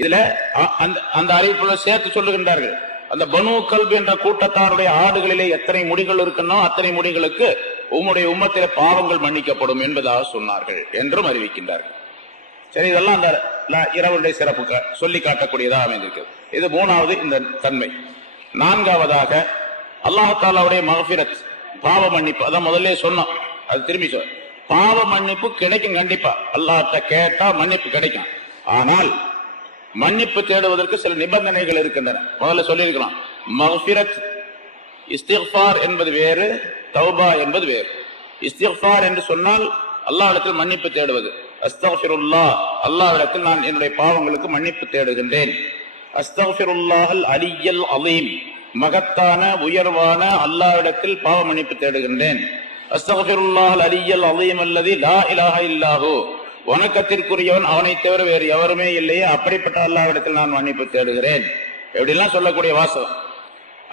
இதுல அந்த அறிவிப்புல சேர்த்து சொல்லுகின்றார்கள், அந்த பனு கல்ப் என்ற கூட்டத்தாருடைய ஆடுகளிலே எத்தனை முடிகள் இருக்கனோ அத்தனை முடிகளுக்கு உம்முடைய உம்மத்தில பாவங்கள் மன்னிக்கப்படும் என்பதாக சொன்னார்கள் என்றும் அறிவிக்கின்றார்கள். சரி, இதெல்லாம் அந்த இரவுடைய சிறப்பு சொல்லி காட்டக்கூடியதாக அமைந்திருக்கு. இது மூணாவது இந்த தன்மை. நான்காவதாக அல்லாஹ் தஆலாவுடைய மக்ஃபிரத், பாவ மன்னிப்பு. அதான் முதல்ல சொன்னோம், அது திரும்பி சொல். பாவ மன்னிப்பு கிடைக்கும், கண்டிப்பா அல்லாஹ்ட்ட கேட்டா மன்னிப்பு கிடைக்கும். ஆனால் மன்னிப்பு தேடுவதற்கு சில நிபந்தனைகள் இருக்கின்றன. முதல்ல சொல்லியிருக்கலாம், மக்ஃபிரத் இஸ்திக்ஃபார் என்பது வேறு, தௌபா என்பது வேறு. இஸ்திக்ஃபார் என்று சொன்னால் அல்லாஹ்விடத்தில் மன்னிப்பு தேடுவது. அஸ்தக்ஃபிருல்லாஹ், அல்லாஹ்விடத்தில் நான் என்னுடைய பாவங்களுக்கு மன்னிப்பு தேடுகின்றேன். அஸ்தக்ஃபிருல்லாஹல் அலியல் அலீம், மகத்தான உயர்வான அல்லாஹ்விடத்தில் பாவ மன்னிப்பு தேடுகின்றேன். அஸ்தக்ஃபிருல்லாஹல் அலியல் அலீம் அல்லதி லா இலாஹ இல்லாஹு, வணக்கத்திற்குரியவன் அவனை தவிர வேறு எவருமே இல்லையே, அப்படிப்பட்ட அல்லாஹ்விடத்தில் நான் மன்னிப்பு தேடுகிறேன். எப்படிலாம் சொல்லக்கூடிய வாசகம்.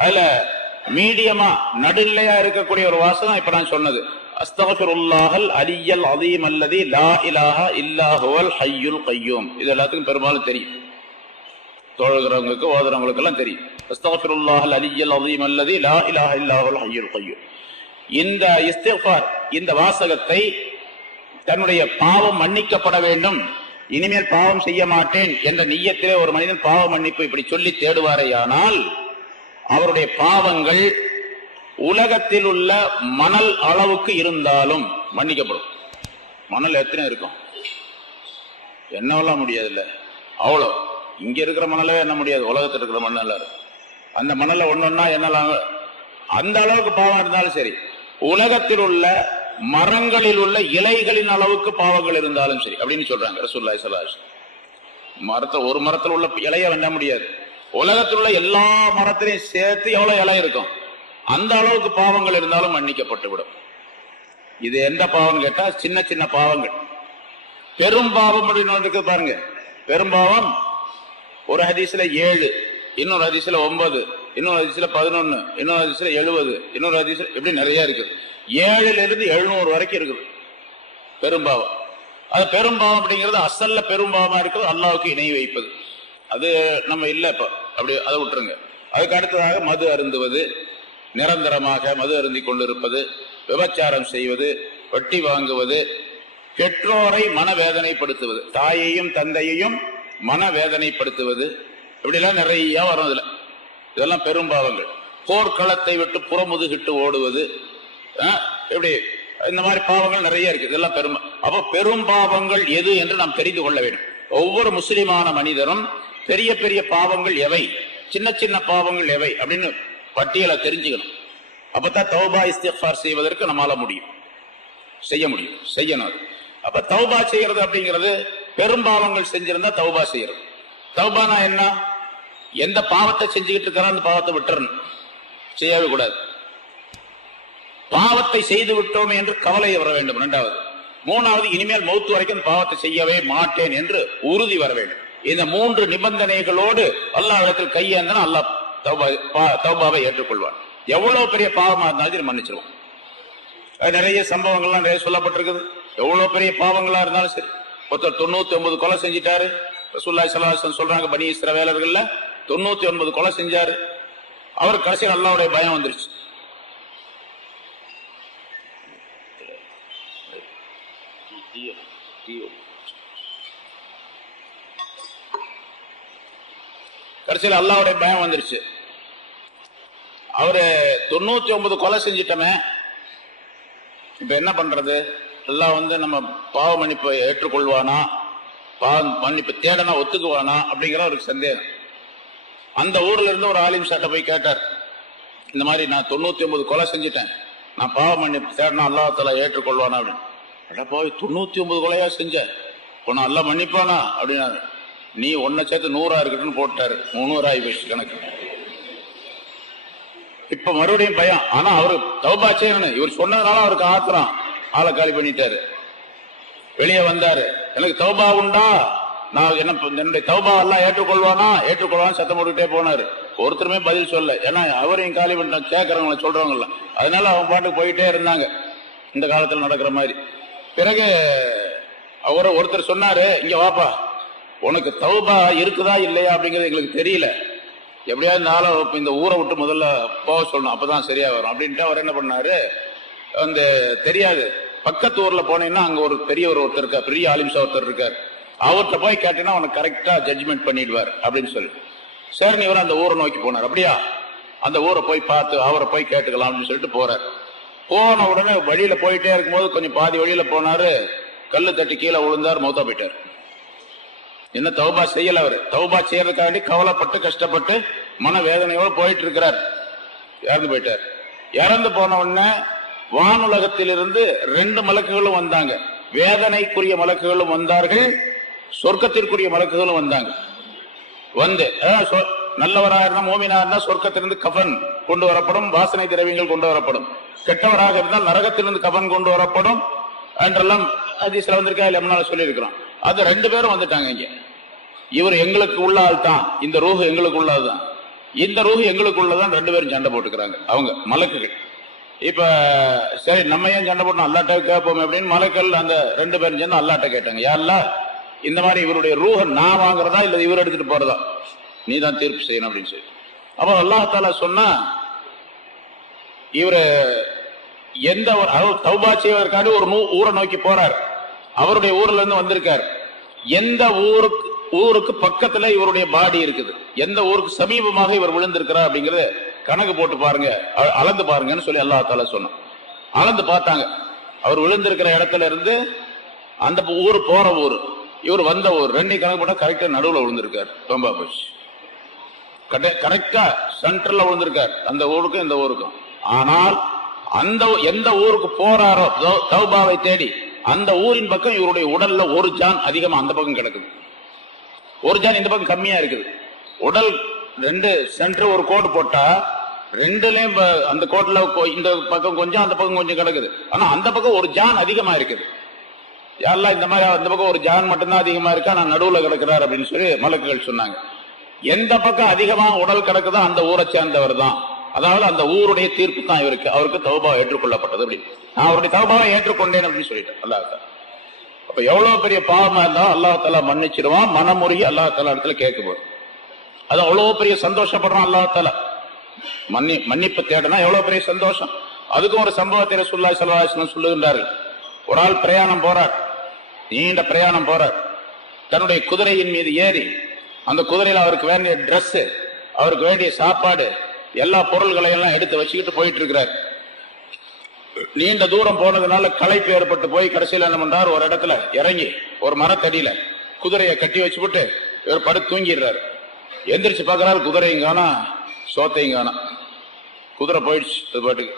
அதுல மீடியமா நடுநிலையா இருக்கக்கூடிய ஒரு வாசகம் இப்ப நான் சொன்னது, அஸ்தக்ஃபிருல்லாஹல் அலியல் அலீம் அல்லதி லா இலாஹ இல்லாஹுவல் ஹய்யுல் கய்யூம். இது எல்லாத்துக்கும் பெரும்பாலும் தெரியும், தொழுகிறவங்களுக்கு ஓதுறவங்களுக்கு எல்லாம் தெரியும். அஸ்தக்ஃபிருல்லாஹல் அலியல் அலீம் அல்லதி லா இலாஹ இல்லாஹுவல் ஹய்யுல் கய்யூம். இந்த இஸ்திக்ஃபார், இந்த வாசகத்தை தன்னுடைய பாவம் மன்னிக்கப்பட வேண்டும், இனிமேல் பாவம் செய்ய மாட்டேன் என்ற நிய்யத்திலே ஒரு மனிதன் பாவ மன்னிப்பு இப்படி சொல்லி தேடுவாரேயானால் அவருடைய பாவங்கள் உலகத்தில் உள்ள மணல் அளவுக்கு இருந்தாலும் மன்னிக்கப்படும். மணல் எத்தனை இருக்கும், என்னவெல்லாம் முடியாது இல்ல, அவ்வளோ. இங்க இருக்கிற மணலே என்ன முடியாது, உலகத்தில் இருக்கிற மணல் இருக்கும். அந்த மணல ஒன்னொன்னா என்னலாம், அந்த அளவுக்கு பாவம் இருந்தாலும் சரி, உலகத்தில் உள்ள மரங்களில் உள்ள இலைகளின் அளவுக்கு பாவங்கள் இருந்தாலும் சரி அப்படின்னு சொல்றாங்க ரசூலுல்லாஹி ஸல்லல்லாஹு அலைஹி வஸல்லம். மரத்தை ஒரு மரத்தில் உள்ள இலையை வெண்ண முடியாது, உலகத்தில் உள்ள எல்லா மரத்திலையும் சேர்த்து எவ்வளவு இலை இருக்கும், அந்த அளவுக்கு பாவங்கள் இருந்தாலும் மன்னிக்கப்பட்டு விடும். இது எந்த பாவம் கேட்டா சின்ன சின்ன பாவங்கள். பெரும் பாவம் அப்படின்னு இருக்கு பாருங்க, பெரும்பாவம் ஒரு ஹதீஸ்ல 7, இன்னொரு ஹதீஸ்ல 9, இன்னொரு ஹதீஸ்ல 11, இன்னொரு ஹதீஸ்ல 70, இன்னொரு ஹதீஸ்ல இப்படி நிறைய இருக்குது. 7லிருந்து 700 வரைக்கும் இருக்குது பெரும்பாவம். அது பெரும்பாவம் அப்படிங்கிறது அசல்ல பெரும்பாவமா இருக்கிறது அல்லாஹ்வுக்கு இணை வைப்பது. அது நம்ம இல்ல இப்ப, அப்படி அதை விட்டுருங்க. அதுக்கு அடுத்ததாக மது அருந்துவது, நிரந்தரமாக மது அருந்தி கொண்டிருப்பது, விபச்சாரம் செய்வது, வட்டி வாங்குவது, பெற்றோரை மனவேதனைப்படுத்துவது, தாயையும் தந்தையையும் மனவேதனைப்படுத்துவது, இப்படிலாம் நிறைய வரும். இதுல இதெல்லாம் பெரும்பாவங்கள். போர்க்களத்தை விட்டு புறமுதுகிட்டு ஓடுவது, எப்படி இந்த மாதிரி பாவங்கள் நிறைய இருக்கு. இதெல்லாம் அப்ப பெரும் பாவங்கள் எது என்று நாம் தெரிந்து கொள்ள வேண்டும். ஒவ்வொரு முஸ்லிமான மனிதரும் பெரிய பெரிய பாவங்கள் எவை, சின்ன சின்ன பாவங்கள் எவை அப்படின்னு பட்டியலை தெரிஞ்சுக்கணும். அப்பதான் தௌபா இஸ்திக்ஃபார் செய்வதற்கு நம்மால முடியும், செய்ய முடியும், செய்யணும். அப்ப தௌபா செய்யறது அப்படிங்கிறது, பெரும்பாவங்கள் செஞ்சிருந்தா தௌபா செய்யறது. தௌபானா என்ன, எந்த பாவத்தை செஞ்சுக்கிட்டு இருக்கிறா அந்த பாவத்தை விட்டுறணும், செய்யவே கூடாது. பாவத்தை செய்து விட்டோம் என்று கவலை வர வேண்டும், 2வது. 3வது, இனிமேல் மௌத்து வரைக்கும் பாவத்தை செய்யவே மாட்டேன் என்று உறுதி வர வேண்டும். இந்த 3 நிபந்தனைகளோடு அல்லாஹ்விடத்தில் கையேந்தனா அல்லாஹ் தௌபாவை ஏற்றுக்கொள்வான். எவ்வளவு பெரிய பாவமா இருந்தாலும் மன்னிச்சிருவான். நிறைய சம்பவங்கள்லாம் நிறைய சொல்லப்பட்டிருக்குது. எவ்வளவு பெரிய பாவங்களா இருந்தாலும் சரி, ஒருத்தர் 99 கொலை செஞ்சிட்டாரு. ரசூலுல்லாஹி ஸல்லல்லாஹு அலைஹி வஸல்லம் சொல்றாங்க, பனி இஸ்ரவேலர்கள்ல 99 கொலை செஞ்சாரு. அவர் கடைசியில் அல்லாஹ்வுடைய பயம் வந்துருச்சு. கடைசியில் அல்லாஹ்வுடைய பயம் வந்துருச்சு. அவரு 99 கொலை செஞ்சிட்டமே, இப்ப என்ன பண்றது, எல்லாம் நம்ம பாவ மன்னிப்பை ஏற்றுக்கொள்வானா, பாவ மன்னிப்பு தேடனா ஒத்துக்குவானா அப்படிங்கிற ஒரு சந்தேகம். அந்த ஊர்ல இருந்து ஒரு ஆலிம் சாட்ட போய் கேட்டார், இந்த மாதிரி நான் 99 கொலை செஞ்சிட்டேன், நான் பாவ மன்னிப்பு தேடனா அல்லாஹ் தஆலா ஏற்றுக்கொள்வானா அப்படின்னு. போய் 99 கொலையா செஞ்ச, உன்னை அல்லாஹ் மன்னிப்பானா அப்படின்னா, நீ ஒன்ன சேர்த்து 100 இருக்கட்டும்னு போட்டாரு. 300 ஆகி போயிடுச்சு கணக்கு. இப்ப மறுபடியும் பயம். ஆனா அவரு தௌபா செய்யணும், இவர் சொன்னதுனால அவருக்கு ஆத்திரம், ஆளை காலி பண்ணிட்டாரு. வெளியே வந்தாரு, எனக்கு தௌபா உண்டா, நான் என்னுடைய தௌபா எல்லாம் ஏற்றுக்கொள்வானா, ஏற்றுக்கொள்வான்னு சத்தம் போட்டுக்கிட்டே போனாரு. ஒருத்தருமே பதில் சொல்ல, ஏன்னா அவரையும் காலி பண்ணிட்டாங்க, கேட்கறவங்கள சொல்றவங்கள. அதனால அவங்க பாட்டுக்கு போயிட்டே இருந்தாங்க, இந்த காலத்துல நடக்கிற மாதிரி. பிறகு ஒருத்தர் சொன்னாரு, இங்க வாப்பா, உனக்கு தௌபா இருக்குதா இல்லையா அப்படிங்கிறது எங்களுக்கு தெரியல, எப்படியாவது நாளும் இந்த ஊரை விட்டு முதல்ல போக சொல்லணும், அப்பதான் சரியா வரும் அப்படின்ட்டு அவர் என்ன பண்ணாரு, அந்த தெரியாது பக்கத்து ஊர்ல போனீங்கன்னா அங்க ஒரு பெரியவர் ஒருத்தர் இருக்கார், பெரிய ஆலிம்சா ஒருத்தர் இருக்கார், அவர்கிட்ட போய் கேட்டீங்கன்னா உனக்கு கரெக்டா ஜட்ஜ்மெண்ட் பண்ணிடுவார் அப்படின்னு சொல்லி சரி இவர் அந்த ஊரை நோக்கி போனார். அப்படியா, அந்த ஊரை போய் பார்த்து அவரை போய் கேட்டுக்கலாம் அப்படின்னு சொல்லிட்டு போறார். போன உடனே வழியில போயிட்டே இருக்கும்போது கொஞ்சம் பாதி வழியில போனாரு, கல்லு தட்டி கீழே விழுந்தார், மௌத்தா போயிட்டார். என்ன தௌபா செய்யல, அவரு தௌபா செய்யறதுக்காண்டி கவலைப்பட்டு கஷ்டப்பட்டு மன வேதனையோடு போயிட்டு இருக்கிறார், இறந்து போயிட்டார். இறந்து போன உடனே வானுலகத்திலிருந்து 2 மலக்குகளும் வந்தாங்க, வேதனைக்குரிய மலக்குகளும் வந்தார்கள், சொர்க்கத்திற்குரிய மலக்குகளும் வந்தாங்க. வந்து நல்லவராக இருந்தா மோமினா இருந்தா சொர்க்கத்திலிருந்து கஃபன் கொண்டு வரப்படும், வாசனை திரவியங்கள் கொண்டு வரப்படும். கெட்டவராக இருந்தால் நரகத்திலிருந்து கஃபன் கொண்டு வரப்படும் என்றெல்லாம் ஹதீஸ்ல வந்திருக்கா இல்ல முன்னால சொல்லி இருக்கிறோம். அது 2 பேரும் வந்துட்டாங்க இங்க. இவர் எங்களுக்கு உள்ள ஆள் தான், இந்த ரூஹு எங்களுக்கு உள்ளதுதான், இந்த ரூஹு எங்களுக்கு உள்ளதான். 2 பேரும் சண்டை போட்டுக்கிறாங்க அவங்க மலக்குகள். இப்ப சரி நம்ம ஏன் சண்டை போட்டோம், அல்லாட்ட கேட்போம் அப்படின்னு மலக்கள் அந்த 2 பேரும் சேர்ந்து அல்லாட்ட கேட்டாங்க, யாரெல்லாம் இந்த மாதிரி இவருடைய ரூஹ நான் வாங்குறதா இல்ல இவர் எடுத்துட்டு போறதா, நீ தான் தீர்ப்பு செய்யணும் அப்படின்னு சொல்லி. அப்ப அல்லாஹ் சொன்னா இவரு எந்த தௌபா செய்வதற்காக ஒரு ஊரை நோக்கி போறார், அவருடைய ஊர்ல இருந்து வந்திருக்கார். எந்த ஊருக்கு பக்கத்துல இவருடைய பாடி இருக்குது, எந்த ஊருக்கு சமீபமாக இவர் விழுந்திருக்கிறார் அப்படிங்கறத கணக்கு போட்டு பாருங்க, அளந்து பாருங்கன்னு சொல்லி அல்லாஹ் சொன்னான். அளந்து பார்த்தாங்க, அவர் விழுந்திருக்கிற இடத்துல இருந்து அந்த ஊர் போற ஊர் இவர் வந்த ஊர் 2 கணக்கு போட்டா கரெக்டா நடுவுல விழுந்திருக்காரு. ரொம்ப போச்சு, கரெக்டா சென்டர்ல விழுந்திருக்காரு அந்த ஊருக்கும் இந்த ஊருக்கும். ஆனால் அந்த எந்த ஊருக்கு போறாரோ தௌபாவை தேடி அந்த ஊரின் பக்கம் இவருடைய உடல்ல ஒரு ஜான் அதிகமா அந்த பக்கம் கிடக்குது, ஒரு ஜான் இந்த பக்கம் கம்மியா இருக்குது. உடல் 2 சென்டர் ஒரு கோடு போட்டா 2லயும் அந்த கோட்ல இந்த பக்கம் கொஞ்சம் அந்த பக்கம் கொஞ்சம் கிடக்குது, ஆனா அந்த பக்கம் ஒரு ஜான் அதிகமா இருக்குது. யாரெல்லாம் இந்த மாதிரி அந்த பக்கம் ஒரு ஜான் மட்டும்தான் அதிகமா இருக்கா, நான் நடுவுல கிடக்கிறார் அப்படின்னு சொல்லி மலக்குகள் சொன்னாங்க. எந்த பக்கம் அதிகமா உடல் கிடக்குதோ அந்த ஊரை சேர்ந்தவர் தான், அதாவது அந்த ஊருடைய தீர்ப்பு தான் இவருக்கு, அவருக்கு தௌபா ஏற்றுக்கொள்ளப்பட்டது. அப்படி நான் அவருடைய தௌபாவை ஏற்றுக்கொண்டேன் அப்படின்னு சொல்லிட்டேன் அல்லாஹ். அப்ப எவ்வளவு பெரிய பாவமா இருந்தாலும் அல்லாஹ் தஆலா மன்னிச்சிடுவான், மனமுருகி அல்லாஹ் தஆலா இடத்துல கேட்கும்போது அது அவ்வளவு பெரிய சந்தோஷப்படுறான் அல்லாஹ் தஆலா. மன்னிப்பு தேடனா எவ்வளவு பெரிய சந்தோஷம். அதுக்கும் ஒரு சம்பவத்தை ரசூலுல்லாஹி ஸல்லல்லாஹு அலைஹி வஸல்லம் சொல்லுகின்றார்கள். ஒரு ஆள் பிரயாணம் போறார், நீண்ட பிரயாணம் போறார், தன்னுடைய குதிரையின் மீது ஏறி அந்த குதிரையில அவருக்கு வேண்டிய டிரெஸ், அவருக்கு வேண்டிய சாப்பாடு, எல்லா பொருள்களை எல்லாம் எடுத்து வச்சுக்கிட்டு போயிட்டு இருக்கிறார். நீண்ட தூரம் போனதுனால களைப்பு ஏற்பட்டு போய் கடைசியில் என்ன பண்றாரு, ஒரு இடத்துல இறங்கி ஒரு மரத்தடியில குதிரையை கட்டி வச்சுவிட்டு இவர் படுத்து தூங்கிடுறாரு. எந்திரிச்சு பாக்குறாரு, குதிரையும் காணா சோத்தையும் காணா, குதிரை போயிடுச்சு, அது பாட்டுக்கு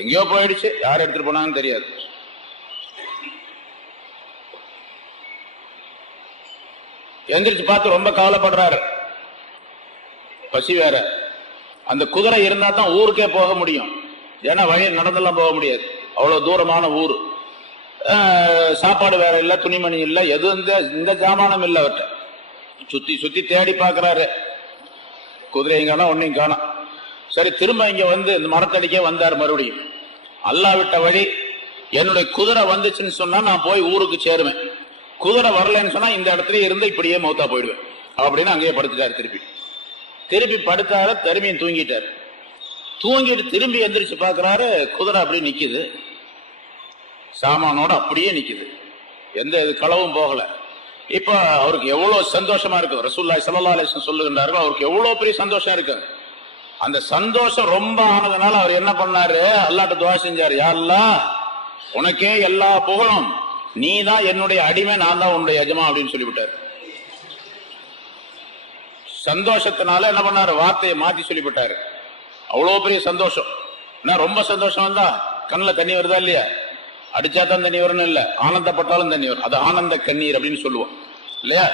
எங்கேயோ போயிடுச்சு, யார் எடுத்துட்டு போனாங்கன்னு தெரியாது. எந்திரிச்சு பார்த்து ரொம்ப கவலைப்படுறாரு, பசி வேற. அந்த குதிரை இருந்தா தான் ஊருக்கே போக முடியும், ஏன்னா வழியை நடந்தெல்லாம் போக முடியாது, அவ்வளவு தூரமான ஊர். சாப்பாடு வேற இல்ல, துணிமணி இல்ல, எது இந்த ஜாமானம் இல்ல. அவர்கிட்ட சுத்தி சுத்தி தேடி பாக்குறாரு, குதிரையும் காணா ஒன்னையும் காணா. சரி திரும்ப இங்க வந்து இந்த மரத்தடிக்கே வந்தார் மறுபடியும். அல்லாஹ் விட்ட வழி, என்னுடைய குதிரை வந்துச்சுன்னு சொன்னா நான் போய் ஊருக்கு சேருவேன், குதிரை வரலன்னு சொன்னா இந்த இடத்துல இருந்து இப்படியே மௌத்தா போயிடுவேன் அப்படின்னு அங்கேயே படுத்துட்டாரு. திருப்பி படுத்தாரு, திரும்பியும் தூங்கிட்டாரு. தூங்கிட்டு திரும்பி எந்திரிச்சு பாக்குறாரு, குதிரை அப்படியே நிக்குது, சாமானோட அப்படியே நிக்குது, எந்த களவும் போகல. இப்ப அவருக்கு எவ்வளவு சந்தோஷமா இருக்கு. ரசூலுல்லாஹி ஸல்லல்லாஹு அலைஹி வஸல்லம் சொல்லுகின்றார்கள், அவருக்கு எவ்வளவு பெரிய சந்தோஷம் இருக்கு. அந்த சந்தோஷம் ரொம்ப ஆனதுனால அவர் என்ன பண்ணாரு, அல்லாஹ்ட்ட துஆ செஞ்சாரு, யா அல்லாஹ் உனக்கே எல்லா புகழும், நீ தான் என்னுடைய அடிமை, நான் தான் உன்னுடைய எஜமா அப்படின்னு சொல்லிவிட்டாரு. சந்தோஷத்தினால என்ன பண்ணாரு, வார்த்தையை மாத்தி சொல்லிவிட்டாரு. அவ்வளவு பெரிய சந்தோஷம். ரொம்ப சந்தோஷம் வந்தா கண்ணுல தண்ணி வருதா இல்லையா, அடிச்சா தான் தண்ணி வரணும் இல்ல, ஆனந்தப்பட்டாலும் தண்ணி வரும், அது ஆனந்த கண்ணீர் அப்படின்னு சொல்லுவோம் இல்லையா.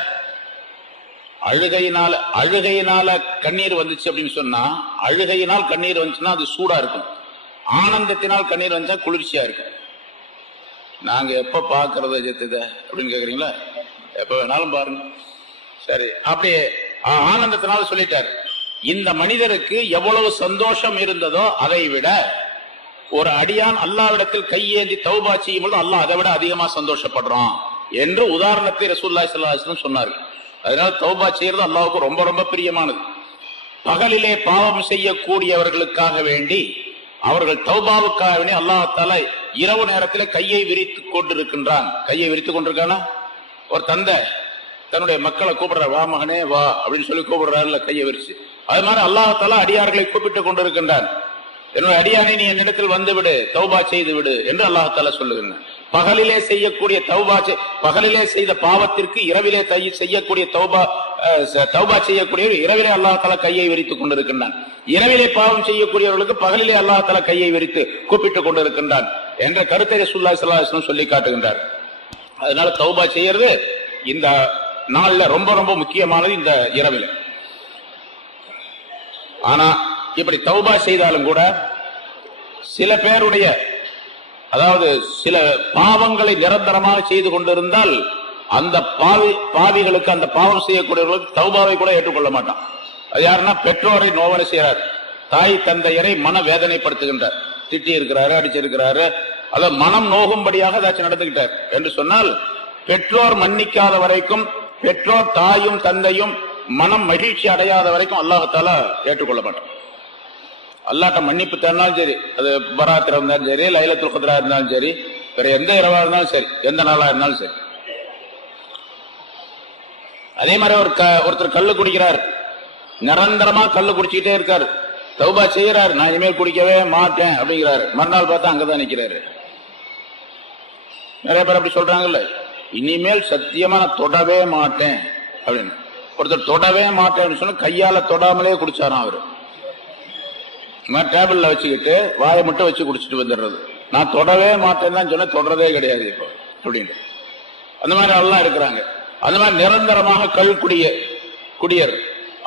அழுகையினால கண்ணீர் வந்துச்சு அப்படின்னு சொன்னா, அழுகையினால் கண்ணீர் வந்துச்சுன்னா அது சூடா இருக்கும், ஆனந்தத்தினால் கண்ணீர் வந்துச்சா குளிர்ச்சியா இருக்கும். நாங்க எப்ப பாக்குறத ஜெத்துத அப்படின்னு கேக்குறீங்களா, எப்ப வேணாலும் பாருங்க. சரி, அப்படியே ஆனந்தத்தினால சொல்லிட்டாரு. இந்த மனிதருக்கு எவ்வளவு சந்தோஷம் இருந்ததோ அதை விட ஒரு அடியான் அல்லாஹ்விடத்தில் கையேந்தி தௌபா செய்யும் பொழுது அல்லாஹ் அதை விட அதிகமா சந்தோஷப்படுறான் என்று உதாரணத்தை ரசூலுல்லாஹி ஸல்லல்லாஹு அலைஹி வஸல்லம் சொன்னார்கள். அதனால தௌபா செய்யறது அல்லாஹ்வுக்கு ரொம்ப ரொம்ப பிரியமானது. பகலிலே பாவம் செய்யக்கூடியவர்களுக்காக வேண்டி அவர்கள் தௌபாவுக்காக வேண்டி அல்லாஹ் தஆலா இரவு நேரத்தில் கையை விரித்துக் கொண்டிருக்கின்றான். கையை விரித்துக் கொண்டிருக்கானா? ஒரு தந்தை தன்னுடைய மக்களை கூப்பிடுற, வா மகனே வா அப்படின்னு சொல்லி கூப்பிடுறாருல கையை விரிச்சு. அது மாதிரி அல்லாஹ் தஆலா அடியார்களை கூப்பிட்டுக் கொண்டிருக்கின்றான். என்னுடைய அடியானை நீ என்னிடத்தில் வந்து விடு, தௌபா செய்து விடு என்று அல்லாஹ் தஆலா சொல்லுகின்றான். பகலிலே செய்யக்கூடிய பகலிலே செய்த பாவத்திற்கு இரவிலே செய்யக்கூடிய தௌபா செய்யக்கூடிய இரவிலே அல்லாஹ் தஆலா கையை விரித்துக் கொண்டிருக்கின்றான். இரவிலே பாவம் செய்யக்கூடியவர்களுக்கு பகலிலே அல்லாஹ் தஆலா கையை விரித்து கூப்பிட்டுக் கொண்டிருக்கின்றான் என்ற கருத்தை ரசூலுல்லாஹி ஸல்லல்லாஹு அலைஹி வஸல்லம் சொல்லி காட்டுகின்றார். அதனால தௌபா செய்யறது இந்த நாள்ல ரொம்ப ரொம்ப முக்கியமானது, இந்த இரவில். ஆனா இப்படி தௌபா செய்தாலும் கூட சில பேருடைய, அதாவது சில பாவங்களை நிரந்தரமாக செய்து கொண்டிருந்தால் அந்த பாவிகளுக்கு, அந்த பாவம் செய்யக்கூடியவர்களுக்கு தௌபாவை கூட ஏற்றுக்கொள்ள மாட்டான். அது யாருன்னா பெற்றோரை நோவனை செய்யறார், தாய் தந்தையரை மன வேதனைப்படுத்துகின்றார், திட்டி இருக்கிறாரு, அடிச்சிருக்கிறாரு, அத மனம் நோகும்படியாக ஏதாச்சும் நடந்துகிட்டார் என்று சொன்னால் பெற்றோர் மன்னிக்காத வரைக்கும், பெற்றோர் தாயும் தந்தையும் மனம் மகிழ்ச்சி அடையாத வரைக்கும் அல்லாஹ் தஆலா ஏற்றுக்கொள்ள மாட்டான். அல்லாஹ்ட்ட மன்னிப்பு தரனாலும் சரி, அது பராத் இருந்தாலும் சரி, லைலத்துல் கத்ரா இருந்தாலும் சரி, வேற எந்த இரவா இருந்தாலும் சரி, எந்த நாளா இருந்தாலும் சரி. அதே மாதிரி ஒருத்தர் கல்லு குடிக்கிறார், நிரந்தரமா கல்லு குடிச்சுக்கிட்டே இருக்காரு, தௌபா செய்யறாரு, நான் இனிமேல் குடிக்கவே மாட்டேன் அப்படிங்கிறாரு. மறுநாள் பார்த்தா அங்கதான் நிக்கிறாரு. நிறைய பேர் அப்படி சொல்றாங்கல்ல, இனிமேல் சத்தியமா நான் தொடவே மாட்டேன் அப்படின்னு. ஒருத்தர் தொடவே மாட்டேன் அப்படின்னு சொன்னா கையால தொடாமலே குடிச்சாராம் அவரு. டேபிள்ல வச்சுக்கிட்டு வாயை மட்டும் வச்சு குடிச்சிட்டு வந்துடுறது. நான் தொடவே மாட்டேன்னு தான் சொன்ன, தொடரதே கிடையாது இப்போ அப்படின்னு. அந்த மாதிரி எல்லாம் இருக்கிறாங்க. அந்த மாதிரி நிரந்தரமாக குடியர்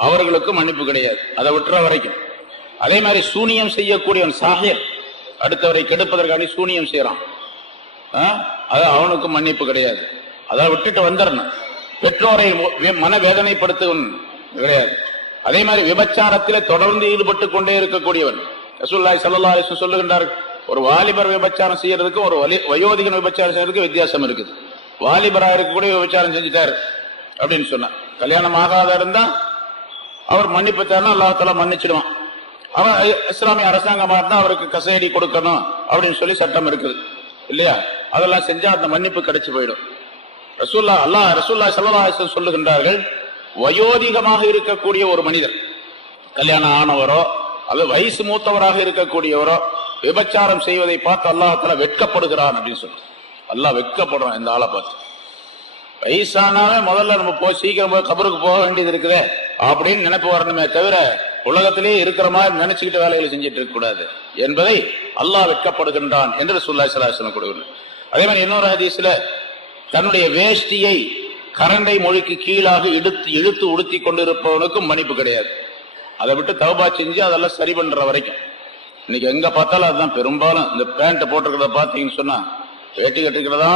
அவர்களுக்கு மன்னிப்பு கிடையாது, அதை விட்டுற வரைக்கும். அதே மாதிரி சூனியம் செய்யக்கூடியவன், சாஹிர், அடுத்தவரை கெடுப்பதற்காக சூனியம் செய்யறான், அது அவனுக்கு மன்னிப்பு கிடையாது, அதை விட்டுட்டு வந்துடணும். பெற்றோரை மன வேதனைப்படுத்துவன் கிடையாது. அதே மாதிரி விபச்சாரத்திலே தொடர்ந்து ஈடுபட்டு கொண்டே இருக்கக்கூடியவன், ரசூலுல்லாஹி ஸல்லல்லாஹு அலைஹி வஸல்லம் சொல்லுகின்றார், ஒரு வாலிபர் விபச்சாரம் செய்யறதுக்கு ஒரு வயோதிகன் விபச்சாரம் செய்யறதுக்கு வித்தியாசம் இருக்குது. வாலிபராக இருக்கக்கூடிய விபச்சாரம் செஞ்சுட்டார் அப்படின்னு சொன்னா, கல்யாணம் ஆகாத இருந்தா அவர் மன்னிப்பு தரணும், அல்லாஹ் தஆலா மன்னிச்சிடுவான். அவன் இஸ்லாமிய அரசாங்கமா இருந்தா அவருக்கு கசையடி கொடுக்கணும் அப்படின்னு சொல்லி சட்டம் இருக்குது இல்லையா? அதெல்லாம் செஞ்சா அந்த மன்னிப்பு கிடைச்சு போயிடும். ரசூலுல்லாஹி ஸல்லல்லாஹு அலைஹி வஸல்லம் சொல்லுகின்றார்கள், வயோதிகமாக இருக்கக்கூடிய ஒரு மனிதர், கல்யாணம் ஆனவரோ அல்லது வயசு மூத்தவராக இருக்கக்கூடியவரோ விபச்சாரம் செய்வதை பார்த்து அல்லாஹ் தஆலா வெட்கப்படுகிறான் அப்படின்னு சொல்லி, அல்லாஹ் வெட்கப்படுறான் இந்த ஆளை பார்த்து. வயசானாவே முதல்ல நம்ம போய் சீக்கிரம் போய் கபருக்கு போக வேண்டியது இருக்குதே அப்படின்னு நினைப்பு வரணுமே தவிர உலகத்திலேயே இருக்கிற மாதிரி நினைச்சுக்கிட்டு வேலைகளை செஞ்சுட்டு இருக்க கூடாது என்பதை அல்லாஹ் வெட்கப்படுகின்றான் என்று ரசூலுல்லாஹி ஸல்லல்லாஹு அலைஹி வஸல்லம் கூறுகிறார். அதே மாதிரி இன்னொரு ஹதீஸ்ல, தன்னுடைய வேஷ்டியை கரண்டை மொழிக்கு கீழாக இழுத்து உடுத்தி கொண்டிருப்பவனுக்கும் மன்னிப்பு கிடையாது. அதை விட்டு தௌபா செஞ்சு அதெல்லாம் சரி பண்ற வரைக்கும். இன்னைக்கு எங்க பார்த்தாலும் அதுதான் பெரும்பாலும். இந்த பேண்ட் போட்டிருக்கிறத பாத்தீங்கன்னு சொன்னா, வேட்டி கட்டிக்கிறதா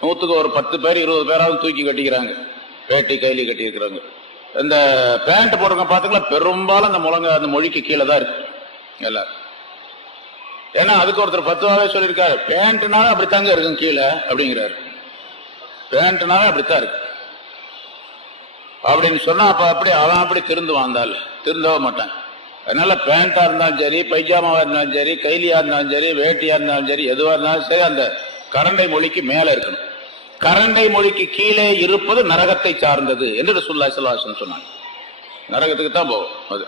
100க்கு ஒரு 10 பேர் 20 பேராவது தூக்கி கட்டிக்கிறாங்க, வேட்டி கைலி கட்டி இருக்கிறாங்க. இந்த பேண்ட் போட்டிருக்க பாத்தீங்களா, பெரும்பாலும் அந்த முழங்க அந்த மொழிக்கு கீழே தான் இருக்கு எல்லாரும். ஏன்னா அதுக்கு ஒருத்தர் 10வாவே சொல்லியிருக்காரு, பேண்ட்னால அப்படித்தாங்க இருக்கும் கீழே அப்படிங்கிறாரு. பேண்ட்னால அப்படித்தான் இருக்கு அப்படின்னு சொன்னா, அப்ப அப்படி அவன் அப்படி திருந்தவே மாட்டான். அதனால பேண்டா இருந்தாலும் சரி, பைஜாமாவா இருந்தாலும் சரி, கைலியா இருந்தாலும் சரி, வேட்டியா இருந்தாலும் சரி, எதுவா இருந்தாலும் சரி, அந்த கரண்டை மொழிக்கு மேல இருக்கணும். கரண்டை மொழிக்கு கீழே இருப்பது நரகத்தை சார்ந்தது என்று ரசூலுல்லாஹி ஸல்லல்லாஹு அலைஹி வஸல்லம் சொன்னாங்க. நரகத்துக்கு தான் போகும் அது,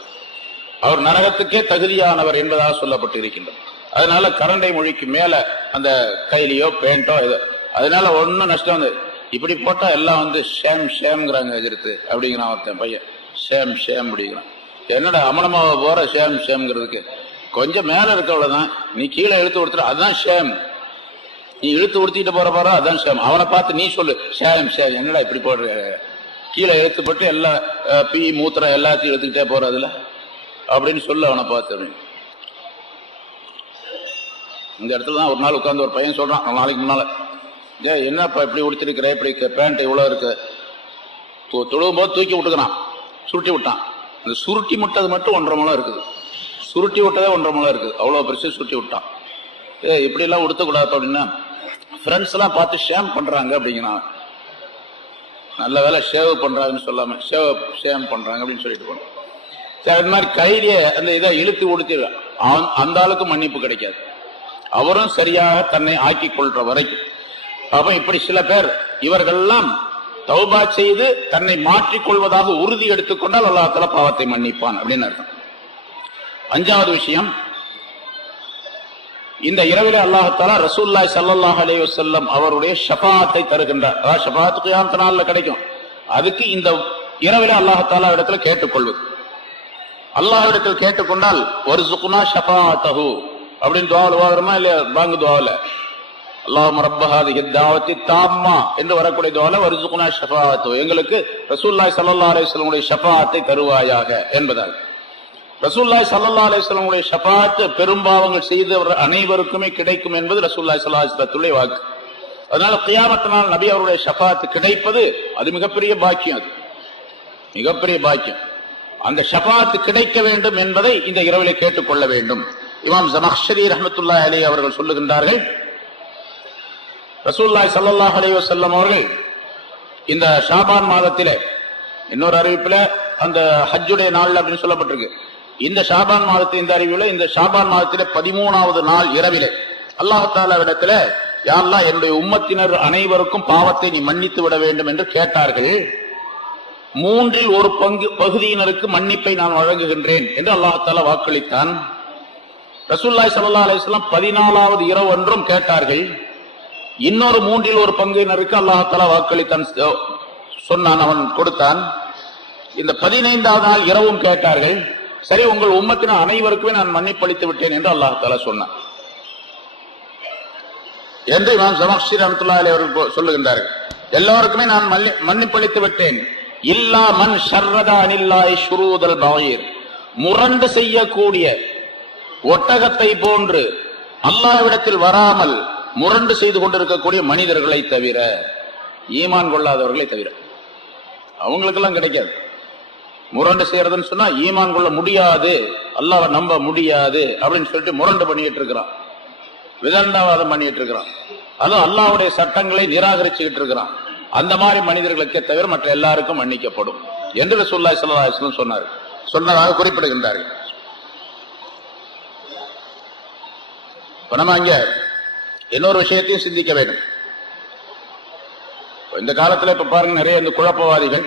அவர் நரகத்துக்கே தகுதியானவர் என்பதாக சொல்லப்பட்டு இருக்கின்றது. அதனால கரண்டை மொழிக்கு மேல அந்த கைலியோ பேண்டோ ஏதோ, அதனால ஒன்னும் நஷ்டம் வந்து இப்படி போட்டா எல்லாம் வந்து ஷேம்ங்கிறாங்க எதிர்த்து அப்படிங்கிறான் ஒருத்தன் பையன், ஷேம் அப்படிங்கிறான். என்னடா அமனமாவ போற ஷேம்ங்கிறதுக்கு, கொஞ்சம் மேல இருக்க அவ்வளவுதான், நீ கீழே இழுத்து கொடுத்துற அதுதான் ஷேம், நீ இழுத்து உடுத்திட்டு போற அதான் ஷேம். அவனை பார்த்து நீ சொல்லு ஷேம் என்னடா இப்படி போடுற, கீழே இழுத்துப்பட்டு எல்லா பீ மூத்திரம் எல்லாத்தையும் இழுத்துக்கிட்டே போறதுல அப்படின்னு சொல்லு அவனை பார்த்து அப்படின்னு. இந்த இடத்துல தான் ஒரு நாள் உட்கார்ந்து ஒரு பையன் சொல்றான், நாளைக்கு முன்னால, என்னப்பா இப்படி உடுத்திருக்கிற, இப்படி பேண்ட் இவ்வளவு இருக்கு, தொழுவும் போது தூக்கி விட்டுக்கிறான், சுருட்டி விட்டான். அந்த சுருட்டி முட்டது மட்டும் 1.5 முழம் இருக்குது, சுருட்டி விட்டதே 1.5 முழம் இருக்குது, அவ்வளவு பெருசு சுருட்டி விட்டான். இப்படி எல்லாம் உடுத்தக்கூடாது அப்படின்னா ஃப்ரெண்ட்ஸ் எல்லாம் பார்த்து ஷேம் பண்றாங்க அப்படிங்கிறான். நல்ல வேலை ஷேவ் பண்றாங்கன்னு சொல்லாம ஷேம் பண்றாங்க அப்படின்னு சொல்லிட்டு போனோம். அது மாதிரி கைதிய அந்த இதை இழுத்து கொடுத்து அந்த ஆளுக்கு மன்னிப்பு கிடைக்காது. அவரும் சரியாக தன்னை ஆக்கிக் கொள்ற வரைக்கும். அப்ப இப்படி சில பேர் இவர்கள்லாம் தௌபா செய்து தன்னை மாற்றிக் கொள்வதாக உறுதி எடுத்துக்கொண்டால் அல்லாஹ் தஆலா பாவத்தை மன்னிப்பான் அப்படின்னு அர்த்தம். அஞ்சாவது விஷயம், இந்த இரவிலே அல்லாஹ் தஆலா ரசூலுல்லாஹி ஸல்லல்லாஹு அலைஹி வஸல்லம் அவருடைய ஷஃபாஅத்தை தருகின்றார். அதாவது ஷஃபாஅத் கியாமத் நாள்ல கிடைக்கும். அதுக்கு இந்த இரவிலே அல்லாஹ் தஆலா இடத்துல கேட்டுக்கொள்வது. அல்லாஹ் இடத்தில் கேட்டுக்கொண்டால் வர்சுக்னா ஷஃபாஅத்தஹு அப்படின்னு துஆ ஓதுறோமா இல்லையா? பாங்கு துஆல அல்லாஹும்ம ரப்ப ஹாதிஹி தாவத்தி தாம்மா என்று வரக்கூடிய துஆல வர்சுக்னா ஷஃபாஅத்தஹு, எங்களுக்கு ரசூலுல்லாஹி ஸல்லல்லாஹு அலைஹி வஸல்லம் உடைய ஷஃபாஅத்தை தருவாயாக என்பதாக. ரசூலுல்லாஹி ஸல்லல்லாஹு அலைஹி வஸல்லம் உடைய ஷஃபாஅத் பெரும்பாவங்கள் செய்தவர் அனைவருக்குமே கிடைக்கும் என்பது ரசூலுல்லாஹி ஸல்லல்லாஹு அலைஹி வஸல்லத்துடைய வாக்கு. அதனால கியாமத் நாள் நபி அவருடைய ஷஃபாஅத் கிடைப்பது அது மிகப்பெரிய பாக்கியம். அது மிகப்பெரிய பாக்கியம். அந்த ஷஃபாஅத் கிடைக்க வேண்டும் என்பதை இந்த இரவிலே கேட்டுக்கொள்ள வேண்டும். இமாம் ஸமக்ஷரி ரஹ்மத்துல்லாஹி அலைஹி அவர்கள் சொல்லுகின்றார்கள், ரசூலுல்லாஹி ஸல்லல்லாஹு அலைஹி வஸல்லம் அவர்கள் இந்த ஷாபான் மாதத்திலே, இன்னொரு அறிவிப்புல அந்த ஹஜ்ஜுடைய நாள் அப்படின்னு சொல்லப்பட்டிருக்கு. இந்த ஷாபான் மாதத்தின் இந்த அறிவிப்புல இந்த ஷாபான் மாதத்திலே 13வது நாள் இரவிலே அல்லாஹ் தஆலாவிடத்துல யா அல்லாஹ் என்னுடைய உம்மத்தினர் அனைவருக்கும் பாவத்தை நீ மன்னித்து விட வேண்டும் என்று கேட்டார்கள். 3இல் 1 பகுதியினருக்கு மன்னிப்பை நான் வழங்குகின்றேன் என்று அல்லாஹ் தஆலா வாக்களித்தான். ரசூலுல்லாஹி ஸல்லல்லாஹு அலைஹி வஸல்லம் 14வது இரவு அன்றும் கேட்டார்கள். இன்னொரு 3இல் 1 பங்கினருக்கு அல்லாஹ் தஆலா வாக்களித்தான், சொன்னான், அவன் கொடுத்தான். இந்த 15வது நாள் இரவும் கேட்டார்கள். சரி, உங்கள் உம்மத்தினர் அனைவருக்குமே நான் மன்னிப்பளித்து விட்டேன் என்று அல்லாஹ் தஆலா சொன்னான் என்று இமாம் ஸமக்ஷரி ரஹ்மத்துல்லாஹி அலைஹி அவர்கள் சொல்லுகின்றார்கள். எல்லாருக்குமே நான் மன்னிப்பளித்து விட்டேன். இல்லா மன் ஷர்ரத அனில்லாஹி ஷுரூதல் பகீர், முரண்டு செய்யக்கூடிய ஒட்டகத்தை போன்று அல்லாஹ்விடத்தில் வராமல் முரண்டு செய்து கொண்டிருக்கக்கூடிய மனிதர்களை தவிர, ஈமான் கொள்ளாதவர்களை தவிர. அவங்களுக்கெல்லாம் கிடைக்காது. முரண்டு செய்யறதுன்னு சொன்னா ஈமான் கொள்ள முடியாது, அல்லாஹ்வை நம்ப முடியாது அப்படின்னு சொல்லிட்டு முரண்டு பண்ணிட்டு இருக்கிறான், விதண்டாவாதம் பண்ணிட்டு இருக்கிறான், அதுவும் அல்லாஹ்வுடைய சட்டங்களை நிராகரிச்சுக்கிட்டு இருக்கிறான். அந்த மாதிரி மனிதர்களுக்கே தவிர மற்ற எல்லாருக்கும் மன்னிக்கப்படும் என்று ரசூலுல்லாஹி ஸல்லல்லாஹு அலைஹி வஸல்லம் சொன்னதாக குறிப்பிடுகின்றார்கள். நம்ம அங்க இன்னொரு விஷயத்தையும் சிந்திக்க வேண்டும். இந்த காலத்துல இப்ப பாருங்க, நிறைய இந்த குழப்பவாதிகள்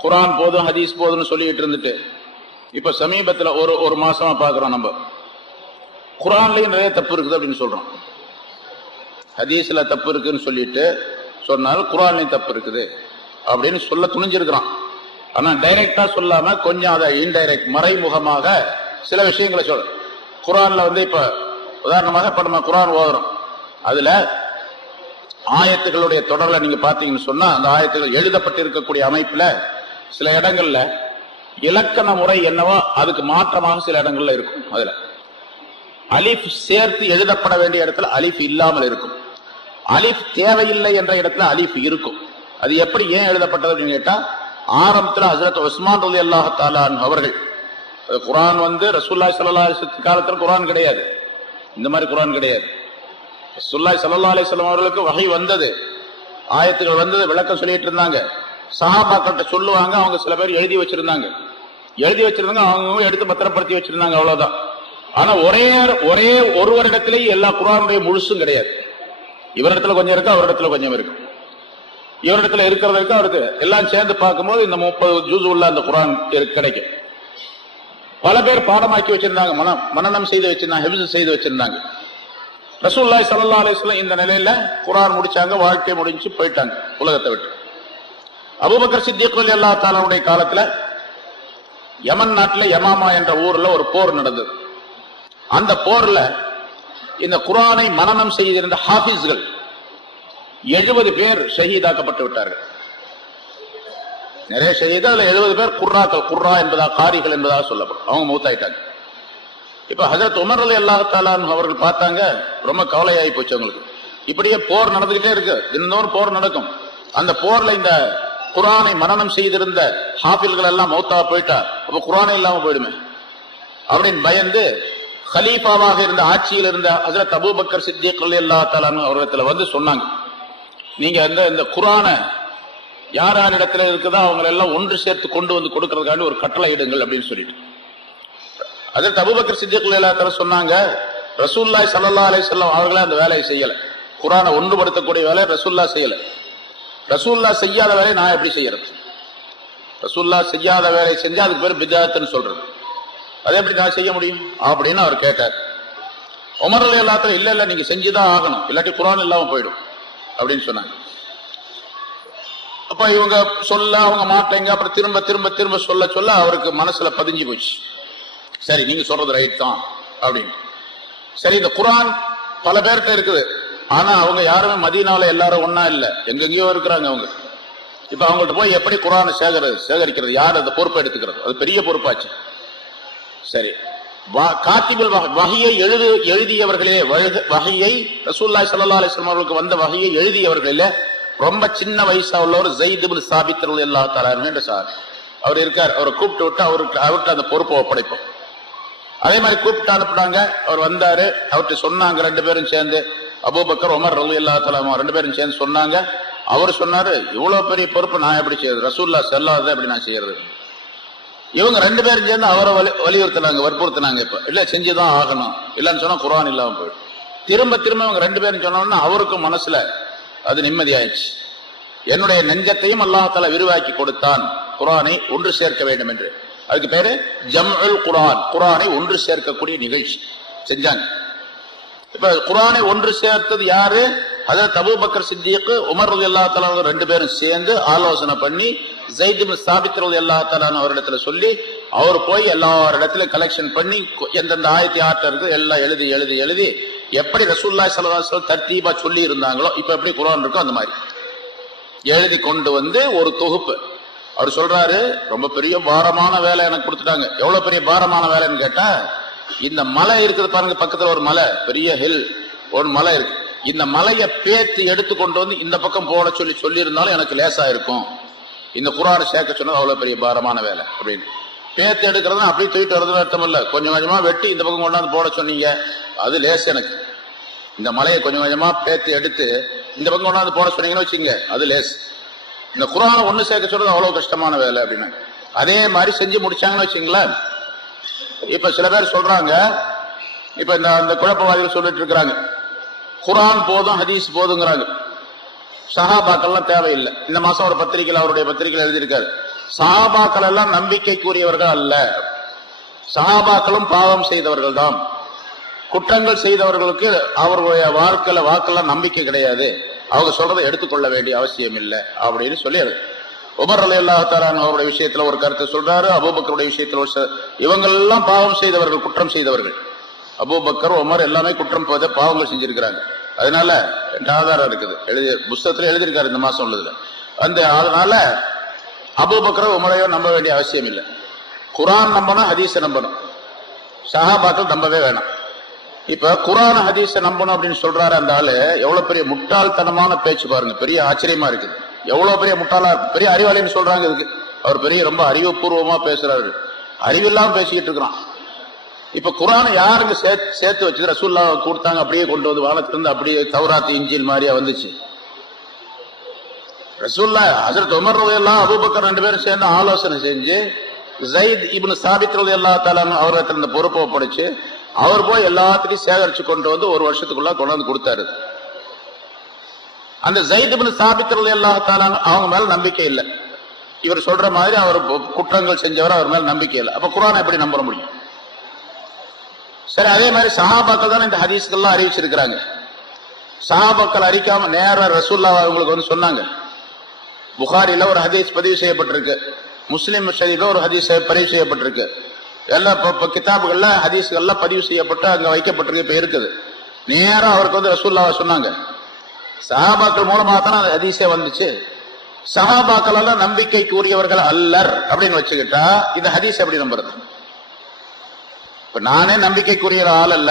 குர்ஆன் போதும் ஹதீஸ் போதும்னு சொல்லிட்டு இருந்துட்டு, இப்ப சமீபத்துல ஒரு மாசமா பாக்குறோம், நம்ம குர்ஆன்லயும் நிறைய தப்பு இருக்குது அப்படின்னு சொல்றோம். ஹதீஸ்ல தப்பு இருக்குன்னு சொல்லிட்டு சொன்னால் குர்ஆன்லயும் தப்பு இருக்குது அப்படின்னு சொல்ல துணிஞ்சிருக்கிறான். ஆனா டைரக்டா சொல்லாம கொஞ்சம் அதை இன்டைரக்ட் மறைமுகமாக சில விஷயங்களை சொல்ல. குர்ஆன்ல இப்ப உதாரணமாக இப்ப நம்ம குர்ஆன் ஓதுறோம், அதுல ஆயத்துகளுடைய தொடர்ல நீங்க பாத்தீங்கன்னு சொன்னா அந்த ஆயத்துகள் எழுதப்பட்டிருக்கக்கூடிய அமைப்புல சில இடங்கள்ல இலக்கண முறை என்னவோ அதுக்கு மாற்றமாக சில இடங்கள்ல இருக்கும். அதுல அலிஃப் சேர்த்து எழுதப்பட வேண்டிய இடத்துல அலிஃப் இல்லாமல் இருக்கும், அலிஃப் தேவையில்லை என்ற இடத்துல அலிஃப் இருக்கும். அது எப்படி ஏன் எழுதப்பட்டது அப்படின்னு கேட்டா, ஆரம்பத்துல ஹஜ்ரத் உஸ்மான் ரலியல்லாஹு தஆலா அன்ஹு அவர்கள் குர்ஆன் ரசூலுல்லாஹி ஸல்லல்லாஹு அலைஹி வஸல்லம் காலத்துல குர்ஆன் கிடையாது, இந்த மாதிரி குர்ஆன் கிடையாது. ரசூலுல்லாஹி ஸல்லல்லாஹு அலைஹி வஸல்லம் அவர்களுக்கு வஹி வந்தது, ஆயத்துகள் வந்தது, விளக்கம் சொல்லிட்டு இருந்தாங்க. சஹாபாக்கள்கிட்ட சொல்லுவாங்க, அவங்க சில பேர் எழுதி வச்சிருந்தாங்க, அவங்க எடுத்து பத்திரப்படுத்தி வச்சிருந்தாங்க, அவ்வளவுதான். ஆனா ஒரே ஒருவரிடத்திலேயே எல்லா குர்ஆனுடைய முழுசும் கிடையாது. இவரிடத்துல கொஞ்சம் இருக்கு, அவரிடத்துல கொஞ்சம் இருக்கு. இவரிடத்துல இருக்கிறது இருக்கு, அவருக்கு எல்லாம் சேர்ந்து பார்க்கும்போது இந்த 30 ஜுஸ் உள்ள அந்த குர்ஆன் கிடைக்கும். பல பேர் பாடமாக்கி வச்சிருந்தாங்க, மனனம் செய்து வச்சிருந்தாங்க, ஹிஃப்ஸ் செய்து வச்சிருந்தாங்க. ரசூலுல்லாஹி ஸல்லல்லாஹு அலைஹி வஸல்லம் இந்த நிலையில குர்ஆன் முடிச்சாங்க, வாழ்க்கை முடிஞ்சு போயிட்டாங்க உலகத்தை விட்டு. அபூபக்கர் சித்திக் ரலியல்லாஹு தஆலாவுடைய காலத்துல யமன் நாட்டுல யமாமா என்ற ஊர்ல ஒரு போர் நடந்தது. அந்த போர்ல இந்த குர்ஆனை மனனம் செய்திருந்த ஹாஃபிஸ்கள் 70 பேர் ஷஹீதாக்கப்பட்டு விட்டார்கள். நிறைய ஷஹீது, அதுல 70 பேர் குர்ராக்கள், குர்ரா என்பதா காரிகள் என்பதாக சொல்லப்படும், அவங்க மௌத்தாயிட்டாங்க. இப்ப ஹஜரத் உமர் ரலியல்லாஹு தஆலா அவர்கள் பார்த்தாங்க, ரொம்ப கவலையாகி போச்சு அவங்களுக்கு. இப்படியே போர் நடந்துகிட்டே இருக்கு, தினந்தோறும் போர் நடக்கும். அந்த போர்ல இந்த குர்ஆனை மனனம் செய்திருந்த ஹாஃபில்கள் எல்லாம் மௌத்தா போயிட்டா அப்ப குர்ஆனே இல்லாம போயிடுமே அப்படின்னு பயந்து கலீஃபாவாக இருந்த ஆட்சியில் இருந்த ஹஜ்ரத் அபூபக்கர் சித்திக் ரலியல்லாஹு தஆலா அவர்களிடத்துல சொன்னாங்க, நீங்க இந்த குர்ஆனை யார் யார் இடத்துல இருக்குதோ அவங்க எல்லாம் ஒன்று சேர்த்து கொண்டு வந்து கொடுக்கறதுக்காண்டி ஒரு கட்டளை இடுங்கள் அப்படின்னு சொல்லிட்டு அதற்கு அபூபக்கர் சித்திக் ரலியல்லாஹு சொன்னாங்க, ரசூலுல்லாஹி ஸல்லல்லாஹு அலைஹி வஸல்லம் அவர்களே அந்த வேலையை செய்யல. குர்ஆனை ஒன்றுபடுத்தக்கூடிய வேலை ரசூலுல்லாஹ் செய்யல. ரசூலுல்லாஹ் செய்யாத வேலையை நான் எப்படி செய்யறது? ரசூலுல்லாஹ் செய்யாத வேலையை செஞ்சா அதுக்கு பேர் பித்அத்னு சொல்றது. அதை எப்படி நான் செய்ய முடியும் அப்படின்னு அவர் கேட்டார். உமர் ரலியல்லாஹு இல்ல இல்ல நீங்க செஞ்சுதான் ஆகணும், இல்லாட்டி குர்ஆன் இல்லாம போயிடும் அப்படின்னு சொன்னாங்க. அப்ப இவங்க சொல்ல அவங்க மாட்டேங்க. அப்புறம் திரும்ப திரும்ப திரும்ப சொல்ல சொல்ல அவருக்கு மனசுல பதிஞ்சு போச்சு. சரி நீங்க சொல்றது ரைட் தான் அப்படின்னு. சரி இந்த குர்ஆன் பல பேர்கிட்ட இருக்குது, ஆனா அவங்க யாருமே மதீனால எல்லாரும் ஒன்னா இல்ல, எங்கெங்கயோ இருக்கிறாங்க அவங்க. இப்ப அவங்கள்ட்ட போய் எப்படி குர்ஆனை சேகரிக்கிறது, யார் அந்த பொறுப்பை எடுத்துக்கிறது? அது பெரிய பொறுப்பாச்சு. சரி காத்திபுல் வஹியை எழுதியவர்களே, வஹியை ரசூலுல்லாஹி ஸல்லல்லாஹு அலைஹி வஸல்லம் அவர்களுக்கு வந்த வஹியை எழுதியவர்களே ரொம்ப சின்ன வயசா உள்ளவர் ஸைத் இப்னு சாபித் ரலியல்லாஹு தஆலா என்ற சார் அவர் இருக்கார். அவரை கூப்பிட்டு விட்டு அவருக்கு அந்த பொறுப்பை ஒப்படைப்போம். அதே மாதிரி கூப்பிட்டு அனுப்புனாங்க. அவர் வந்தாரு, அவர்கிட்ட சொன்னாங்க ரெண்டு பேரும் சேர்ந்து, அபூபக்கர் உமர் ரலியல்லாஹு தஆலா ரெண்டு பேரும் சேர்ந்து சொன்னாங்க. அவர் சொன்னாரு, இவ்வளவு பெரிய பொறுப்பு நான் எப்படி செய்யறது, ரசூலுல்லாஹ் சொல்லாத எப்படி நான் செய்யறது? இவங்க ரெண்டு பேரும் சேர்ந்து அவரை வலியுறுத்தினாங்க, வற்புறுத்தினாங்க. இப்ப இல்ல செஞ்சுதான் ஆகணும், இல்லன்னு சொன்னா குர்ஆன் இல்லாம போயிடும். திரும்ப திரும்ப இவங்க ரெண்டு பேரும் சொன்னோம்னா அவருக்கும் மனசுல அது நிம்மதி ஆயிடுச்சு. என்னுடைய நெஞ்சத்தையும் அல்லாஹ் தஆலா விரிவாக்கி கொடுத்தான் குர்ஆனை ஒன்று சேர்க்க வேண்டும் என்று. அதுக்கு பேரு ஜம்உல் குர்ஆன், குர்ஆனை ஒன்று சேர்க்கக்கூடிய நிகழ்ச்சி செஞ்சாங்க. இப்ப குர்ஆனை ஒன்று சேர்த்தது யாரு? ஹஜ்ரத் அபூபக்கர் சித்திக், உமர் ரலியல்லாஹு தஆலா ரெண்டு பேரும் சேர்ந்து ஆலோசனை பண்ணி ஸைத் இப்னு சாபித் ரலியல்லாஹு தஆலா அவரிடத்துல சொல்லி, அவர் போய் எல்லாரிடத்துல கலெக்ஷன் பண்ணி எந்தெந்த ஆயத்து யார்ட்ட இருக்கு எல்லாம் எழுதி எழுதி எழுதி எப்படி ரசூலுல்லாஹி ஸல்லல்லாஹு அலைஹி வஸல்லம் தர்த்தீபா சொல்லி இருந்தாங்களோ இப்ப எப்படி குர்ஆன் இருக்கோ அந்த மாதிரி எழுதி கொண்டு வந்து ஒரு தொகுப்பு. அவர் சொல்றாரு, ரொம்ப பெரிய பாரமான வேலை எனக்கு கொடுத்துட்டாங்க. எவ்வளவு பெரிய பாரமான வேலைன்னு கேட்டா, இந்த மலை இருக்குது பாருங்க, பக்கத்துல ஒரு மலை, பெரிய ஹில் ஒரு மலை இருக்கு. இந்த மலையை பேத்து எடுத்து கொண்டு வந்து இந்த பக்கம் போட சொல்லி இருந்தாலும் எனக்கு லேசா இருக்கும். இந்த குர்ஆனை சேர்க்க சொன்னது அவ்வளவு பெரிய பாரமான வேலை அப்படின்னு. பேத்து எடுக்கிறது அப்படியே தூக்கிட்டு வருதுன்னு அர்த்தம் இல்ல, கொஞ்சம் கொஞ்சமா வெட்டி இந்த பக்கம் கொண்டாந்து போட சொன்னீங்க, அது லேஸ். எனக்கு இந்த மலையை கொஞ்சம் கொஞ்சமா பேத்து எடுத்து இந்த பக்கம் கொண்டாந்து போட சொன்னீங்கன்னு வச்சுங்க, அது லேஸ். இந்த குர்ஆனை ஒண்ணு சேர்க்க சொல்றது அவ்வளவு கஷ்டமான வேலை அப்படின்னு. அதே மாதிரி செஞ்சு முடிச்சாங்கன்னு வச்சுங்களேன். இப்ப சில பேர் சொல்றாங்க, இப்ப இந்த குழப்பவாதிகள் சொல்லிட்டு இருக்கிறாங்க, குர்ஆன் போதும் ஹதீஸ் போதுங்கிறாங்க, சஹாபாக்கள்லாம் தேவையில்லை. இந்த மாசம் ஒரு பத்திரிகையில் அவருடைய பத்திரிகையில் எழுதியிருக்காரு, சஹாபாக்கள் எல்லாம் நம்பிக்கைக்குரியவர்கள் அல்ல, சஹாபாக்களும் பாவம் செய்தவர்கள் தான், குற்றங்கள் செய்தவர்களுக்கு அவருடைய வாக்கெல்லாம் நம்பிக்கை கிடையாது, அவங்க சொல்றதை எடுத்துக்கொள்ள வேண்டிய அவசியம் இல்லை அப்படின்னு சொல்லி உமர் ரலியல்லாஹு தஆலா அவருடைய விஷயத்துல ஒரு கருத்தை சொல்றாரு, அபூபக்கருடைய விஷயத்துல இவங்கெல்லாம் பாவம் செய்தவர்கள், குற்றம் செய்தவர்கள். அபூபக்கர் உமர் எல்லாமே குற்றம் பாவங்கள் செஞ்சிருக்கிறாங்க. அதனால ஆதாரம் இருக்குது, புத்தகத்துல எழுதியிருக்காரு இந்த மாசம் உள்ளதுல. அதனால அபூபக்கர் உமரையோ நம்ப வேண்டிய அவசியம் இல்லை. குர்ஆன் நம்பணும், ஹதீஸை நம்பணும், சஹாபாக்கள் நம்பவே வேணாம். இப்ப குர்ஆன் ஹதீஸை நம்பணும் அப்படின்னு சொல்றாரு அந்த ஆளு. எவ்வளவு பெரிய முட்டாள்தனமான பேச்சு பாருங்க, பெரிய ஆச்சரியமா இருக்குது. எவ்வளவு பெரிய முட்டாளா, பெரிய அறிவாளின்னு சொல்றாங்க இதுக்கு. அவர் பெரிய ரொம்ப அறிவுபூர்வமா பேசுறாரு, அறிவில்லாம பேசிக்கிட்டு இருக்கிறான். இப்ப குர்ஆனை யாருங்க சேர்த்து வச்சது? ரசூலுல்லாஹ் கொடுத்தாங்க, அப்படியே கொண்டு வந்து வானத்திலிருந்து அப்படியே தௌராத் இன்ஜீல் மாதிரியா வந்துச்சு. ரசூலுல்லாஹ் ஹஜ்ரத் உமர் ரலியல்லாஹு அபூபக்கர் ரெண்டு பேரும் சேர்ந்து ஆலோசனை செஞ்சு ஸைத் இப்னு சாபித் ரலியல்லாஹு தஆலா அவர்கிட்ட இந்த பொறுப்பை ஒப்படைச்சு அவர் போய் எல்லாத்தையும் சேகரிச்சு கொண்டு வந்து ஒரு வருஷத்துக்குள்ள கொண்டு வந்து கொடுத்தாரு. அந்த ஸைத் இப்னு சாபித் ரலியல்லாஹு தஆலா அவங்க மேல நம்பிக்கை இல்லை. இவர் சொல்ற மாதிரி அவர் குற்றங்கள் செஞ்சவர், அவர் மேல நம்பிக்கை இல்லை. அப்ப குர்ஆனை எப்படி நம்ப முடியும்? சரி, அதே மாதிரி சஹாபாக்கள் தான் இந்த ஹதீஸ்கள்லாம் அறிவிச்சிருக்கிறாங்க. சஹாபாக்கள் அறிக்காம நேர ரசூலுல்லாஹ் அவங்களுக்கு வந்து சொன்னாங்க. புகாரில ஒரு ஹதீஸ் பதிவு செய்யப்பட்டிருக்கு, முஸ்லிம் ஷரீஃப்ல ஒரு ஹதீஸ் பதிவு செய்யப்பட்டிருக்கு. எல்லா கிதாபுகள்ல ஹதீஸ்கள்ல பதிவு செய்யப்பட்டு அங்க வைக்கப்பட்டிருக்கு, இப்ப இருக்குது. நேரம் அவருக்கு வந்து ரசூலுல்லாஹ் சொன்னாங்க. சஹாபாக்கள் மூலமா தான் அந்த ஹதீஸே வந்துச்சு. சஹாபாக்கள் எல்லாம் நம்பிக்கைக்குரியவர்கள் அல்லர் அப்படின்னு வச்சுக்கிட்டா இந்த ஹதீஸ் எப்படி நம்புறது? இப்ப நானே நம்பிக்கைக்குரிய ஆள் அல்ல,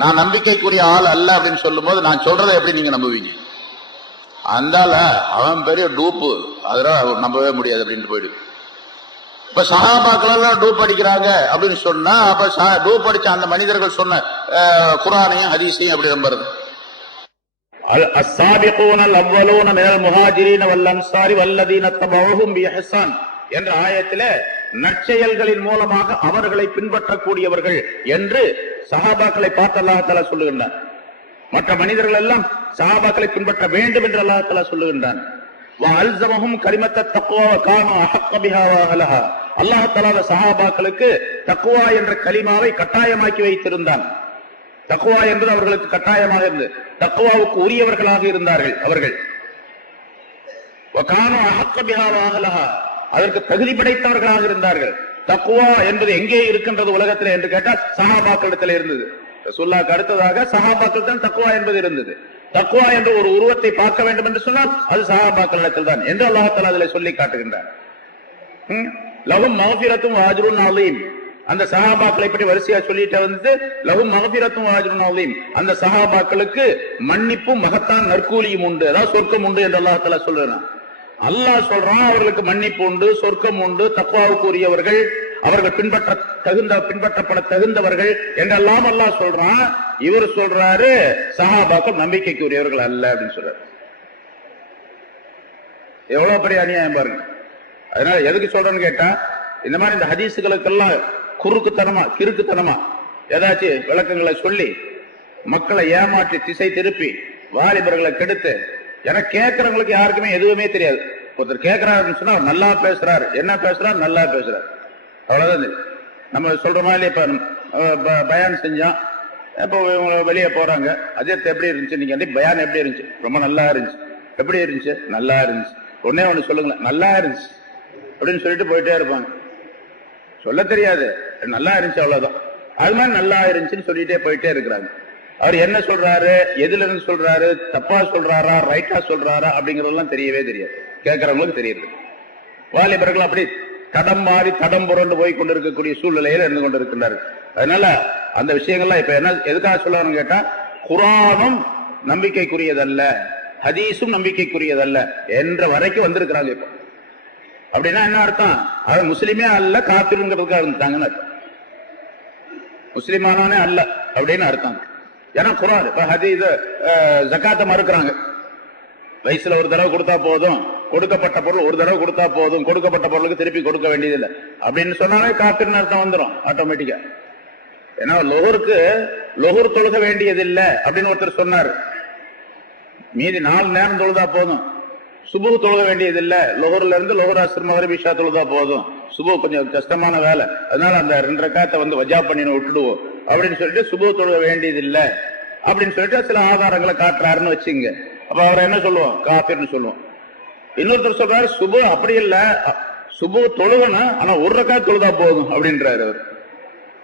நான் நம்பிக்கைக்குரிய ஆள் அல்ல அப்படின்னு சொல்லும் போது நான் சொல்றதை எப்படி நீங்க நம்புவீங்க? அந்தால அவன் பெரிய டூப்பு, அதெல்லாம் நம்பவே முடியாது அப்படின்னு போயிடு. இப்ப சஹாபாக்கள் எல்லாம் டூப் அடிக்கிறாங்க அப்படின்னு சொன்னா அப்ப டூப் அடிச்ச அந்த மனிதர்கள் சொன்ன குர்ஆனையும் ஹதீஸையும் எப்படி நம்புறது? அஸ்ஸாபிகூனல் அவ்வலூன மினல் முஹாஜிரீன வல் அன்சாரி வல்லதீன தபஊஹும் பிஇஹ்சான் என்ற ஆயத்திலே நற்செயல்களின் மூலமாக அவர்களை பின்பற்றக்கூடியவர்கள் என்று சஹாபாக்களை பார்த்து அல்லாஹ் தஆலா சொல்லுகின்றான். மற்ற மனிதர்கள் எல்லாம் சஹாபாக்களை பின்பற்ற வேண்டும் என்று அல்லாஹ் தஆலா சொல்லுகின்றான். வஅல்ஸமஹும் கலிமத்தத் தக்வா வகானு அஹக்க பிஹா வஅஹ்லஹா. அல்லாஹ் தஆலா சஹாபாக்களுக்கு தக்வா என்ற கலிமாவை கட்டாயமாக்கி வைத்திருந்தான். தக்வா என்பது அவர்களுக்கு கட்டாயமாக இருந்தது. தக்வாவுக்கு உரியவர்களாக இருந்தார்கள் அவர்கள். வகானு அஹக்க பிஹா வஅஹ்லஹா, அதற்கு தகுதி படைத்தவர்களாக இருந்தார்கள். தக்வா என்பது எங்கே இருக்கின்றது உலகத்தில் என்று கேட்டால் சஹாபாக்களிடத்தில் இருந்தது. ரசூலுல்லாஹ்வுக்கு அடுத்ததாக சஹாபாக்கள் தான் தக்வா என்பது இருந்தது. தக்வா என்ற ஒரு உருவத்தை பார்க்க வேண்டும் என்று சொன்னால் அது சஹாபாக்களிடத்தில் தான் என்று அல்லாஹ் தஆலா அதிலே சொல்லி காட்டுகின்றார். லஹும் மக்ஃபிரத்தும் வ அஜ்ருன் அலீம். அந்த சஹாபாக்களை பற்றி வரிசையா சொல்லிட்டு வந்து லஹும் மக்ஃபிரத்தும் வ அஜ்ருன் அலீம், அந்த சஹாபாக்களுக்கு மன்னிப்பும் மகத்தான் நற்கூலியும் உண்டு, அதாவது சொர்க்கம் உண்டு என்று அல்லாஹ் தஆலா சொல்றான். அல்லாஹ் சொல்றான் அவர்களுக்கு மன்னிப்பு உண்டு, சொர்க்கம் உண்டு, தக்வாவுக்கு உரியவர்கள், அவர்கள் பின்பற்றப்பட தகுந்தவர்கள் என்றெல்லாம் அல்லாஹ் சொல்றான். இவர் சொல்றாரு சஹாபாக்கள் நம்பிக்கைக்கு உரியவர்கள் அல்ல அப்படின்னு சொல்றாரு. எவ்வளவு பெரிய அநியாயம் பாருங்க. அதனால எதுக்கு சொல்றேன்னு கேட்டா, இந்த மாதிரி இந்த ஹதீசுகளுக்கெல்லாம் கிறுக்குத்தனமா ஏதாச்சும் விளக்கங்களை சொல்லி மக்களை ஏமாற்றி திசை திருப்பி வாலிபர்களை கெடுத்து, ஏன்னா கேட்கறவங்களுக்கு யாருக்குமே எதுவுமே தெரியாது. ஒருத்தர் கேட்கிறாருன்னு சொன்னா நல்லா பேசுறாரு, என்ன பேசுறாரு, நல்லா பேசுறாரு, அவ்வளவுதான். நம்ம சொல்ற மாதிரி இப்ப பயான் செஞ்சோம், இப்போ வெளியே போறாங்க, அஜித் எப்படி இருந்துச்சு, நீங்க வந்து பயான் எப்படி இருந்துச்சு, ரொம்ப நல்லா இருந்துச்சு, எப்படி இருந்துச்சு, நல்லா இருந்துச்சு, ஒன்னே ஒண்ணு சொல்லுங்களேன், நல்லா இருந்துச்சு அப்படின்னு சொல்லிட்டு போயிட்டே இருப்பாங்க. சொல்ல தெரியாது, நல்லா இருந்துச்சு அவ்வளவுதான். அது மாதிரி நல்லா இருந்துச்சுன்னு சொல்லிட்டே போயிட்டே இருக்கிறாங்க. அவர் என்ன சொல்றாரு, எதுல இருந்து சொல்றாரு, தப்பா சொல்றாரா ரைட்டா சொல்றாரா அப்படிங்கறதெல்லாம் தெரியவே தெரியாது, கேட்கறவங்களுக்கு தெரியுது. வாலிபர்கள் அப்படி தடம் மாறி தடம் புரண்டு போய் கொண்டிருக்கக்கூடிய சூழ்நிலையில இருந்து கொண்டிருக்கிறார்கள். அதனால அந்த விஷயங்கள்லாம் இப்ப என்ன எதுக்காக சொல்லணும்னு கேட்டா, குர்ஆனும் நம்பிக்கைக்குரியதல்ல, ஹதீஸும் நம்பிக்கைக்குரியதல்ல என்ற வரைக்கும் வந்திருக்கிறாங்க. இப்ப அப்படின்னா என்ன அர்த்தம், அவன் முஸ்லிமே அல்ல காபிருங்கிறதுக்காக இருந்தாங்கன்னு அர்த்தம். முஸ்லிமானே அல்ல அப்படின்னு அர்த்தம். ஏன்னா குர்ஆன் இப்ப ஹதீஸ் ஜகாத்தை மறுக்கிறாங்க. வயசுல ஒரு தடவை கொடுத்தா போதும், கொடுக்கப்பட்ட பொருள் ஒரு தடவை கொடுத்தா போதும், கொடுக்கப்பட்ட பொருளுக்கு திருப்பி கொடுக்க வேண்டியதில்லை அப்படின்னு சொன்னாலே காபிர்னு அர்த்தம் வந்துடும் ஆட்டோமேட்டிக்கா. ஏன்னா லொஹுர் தொழுக வேண்டியதில்லை அப்படின்னு ஒருத்தர் சொன்னார். மீதி 4 நேரம் தொழுதா போதும், சுபு தொழுக வேண்டியதில்லை, லொஹர்ல இருந்து லொஹர் அஸ்ர் மக்ரிப் இஷா தொழுதா போதும், சுபு கொஞ்சம் கஷ்டமான வேலை, அதனால அந்த 2 ரக்காத்தை வந்து வஜா பண்ணி விட்டுடுவோம் அப்படின்னு சொல்லிட்டு சுபு தொழுக வேண்டியதில்லை அப்படின்னு சொல்லிட்டு சில ஆதாரங்களை காட்டுறாருன்னு வச்சுங்க. அப்ப அவரை என்ன சொல்லுவோம், காபிர்னு சொல்லுவோம். இன்னொருத்தர் சொல்றாரு சுபு அப்படி இல்ல, சுபு தொழுகணும் ஆனா 1 ரக்காத் தொழுதா போதும் அப்படின்றாரு. அவர்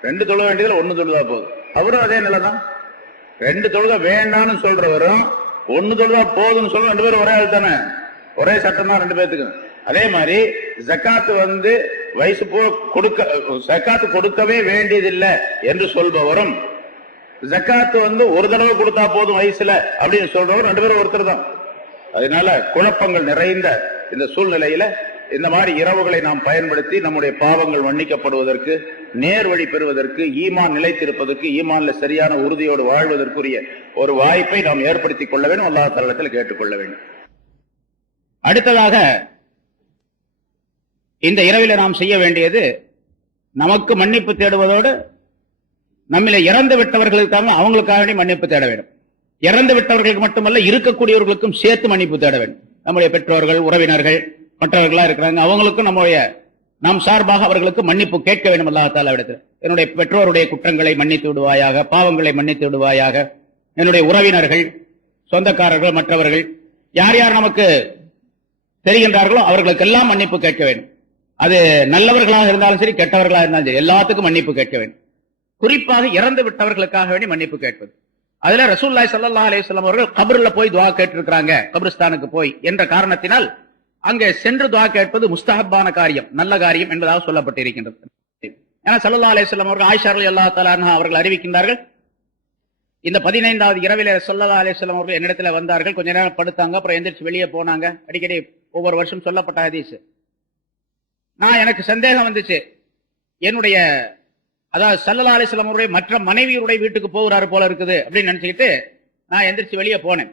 2 தொழுக வேண்டியதுல 1 தொழுதா போதும். அவரும் அதே நிலைதான். 2 தொழுக வேண்டாம்னு சொல்றவரும் 1 தொழுதா போதும்னு சொல்ற 2 பேரும் ஒரே ஆள் தானே, ஒரே சட்டம் தான் 2 பேத்துக்கு. அதே மாதிரி ஜக்காத்து வந்து வயசு ஜக்காத்து கொடுக்கவே வேண்டியதில்லை என்று சொல்பவரும், ஜக்காத்து வந்து 1 தடவை கொடுத்தா போதும் வயசுல அப்படின்னு சொல்றவர் 2 பேரும் ஒருத்தர் தான். அதனால குழப்பங்கள் நிறைந்த இந்த சூழ்நிலையில இந்த மாதிரி இரவுகளை நாம் பயன்படுத்தி நம்முடைய பாவங்கள் மன்னிக்கப்படுவதற்கு, நேர் வழி பெறுவதற்கு, ஈமான் நிலைத்திருப்பதற்கு, ஈமான்ல சரியான உறுதியோடு வாழ்வதற்குரிய ஒரு வாய்ப்பை நாம் ஏற்படுத்திக் கொள்ள வேண்டும். அல்லாஹ் தஆலாவில் கேட்டுக்கொள்ள வேண்டும். அடுத்ததாக இந்த இரவில நாம் செய்ய வேண்டியது, நமக்கு மன்னிப்பு தேடுவதோடு நம்மில இறந்து விட்டவர்களுக்காக அவங்களுக்காக மன்னிப்பு தேட வேண்டும். இறந்து விட்டவர்களுக்கு மட்டுமல்ல, இருக்கக்கூடியவர்களுக்கும் சேர்த்து மன்னிப்பு தேட வேண்டும். நம்முடைய பெற்றோர்கள், உறவினர்கள், மற்றவர்களா இருக்கிறாங்க, அவங்களுக்கும் நாம் சார்பாக அவர்களுக்கு மன்னிப்பு கேட்க வேண்டும். அல்லாஹ் தஆலா இடத்தில் என்னுடைய பெற்றோருடைய குற்றங்களை மன்னித்து விடுவாயாக, பாவங்களை மன்னித்து விடுவாயாக, என்னுடைய உறவினர்கள், சொந்தக்காரர்கள், மற்றவர்கள் யார் யார் நமக்கு தெரிகின்றார்களோ அவர்களுக்கெல்லாம் மன்னிப்பு கேட்க வேண்டும். அது நல்லவர்களாக இருந்தாலும் சரி, கெட்டவர்களாக இருந்தாலும் சரி, எல்லாத்துக்கும் மன்னிப்பு கேட்க வேண்டும். குறிப்பாக இறந்து விட்டவர்களுக்காக வேண்டி மன்னிப்பு கேட்பது. அதுல ரசூலுல்லாஹி ஸல்லல்லாஹு அலைஹி வஸல்லம் அவர்கள் கபர்ல போய் துஆ கேட்டிருக்கிறாங்க, கபிரிஸ்தானுக்கு போய் என்ற காரணத்தினால் அங்கே சென்று துஆ கேட்பது முஸ்தஹப்பான காரியம், நல்ல காரியம் என்பதாக சொல்லப்பட்டிருக்கின்றது. ஏன்னா ஸல்லல்லாஹு அலைஹி வஸல்லம் அவர்கள் ஆயிஷா ரலியல்லாஹு தஆலா அன்ஹா அவர்கள் அறிவிக்கின்றார்கள், இந்த 15வது இரவிலே ஸல்லல்லாஹு அலைஹி வஸல்லம் அவர்கள் என்னிடத்துல வந்தார்கள், கொஞ்ச நேரம் படுத்தாங்க, அப்புறம் எந்திரிச்சு வெளியே போனாங்க. அடிக்கடி ஒவ்வொரு வருஷம் சொல்லப்பட்ட ஹதீஸ். எனக்கு சந்தேகம் வந்துச்சு, என்னுடைய அதாவது ஸல்லல்லாஹு அலைஹி வஸல்லம் அவருடைய மற்ற மனைவியருடைய வீட்டுக்கு போகிறாரு போல இருக்குது அப்படின்னு நினைச்சுக்கிட்டு நான் எந்திரிச்சு வெளியே போனேன்.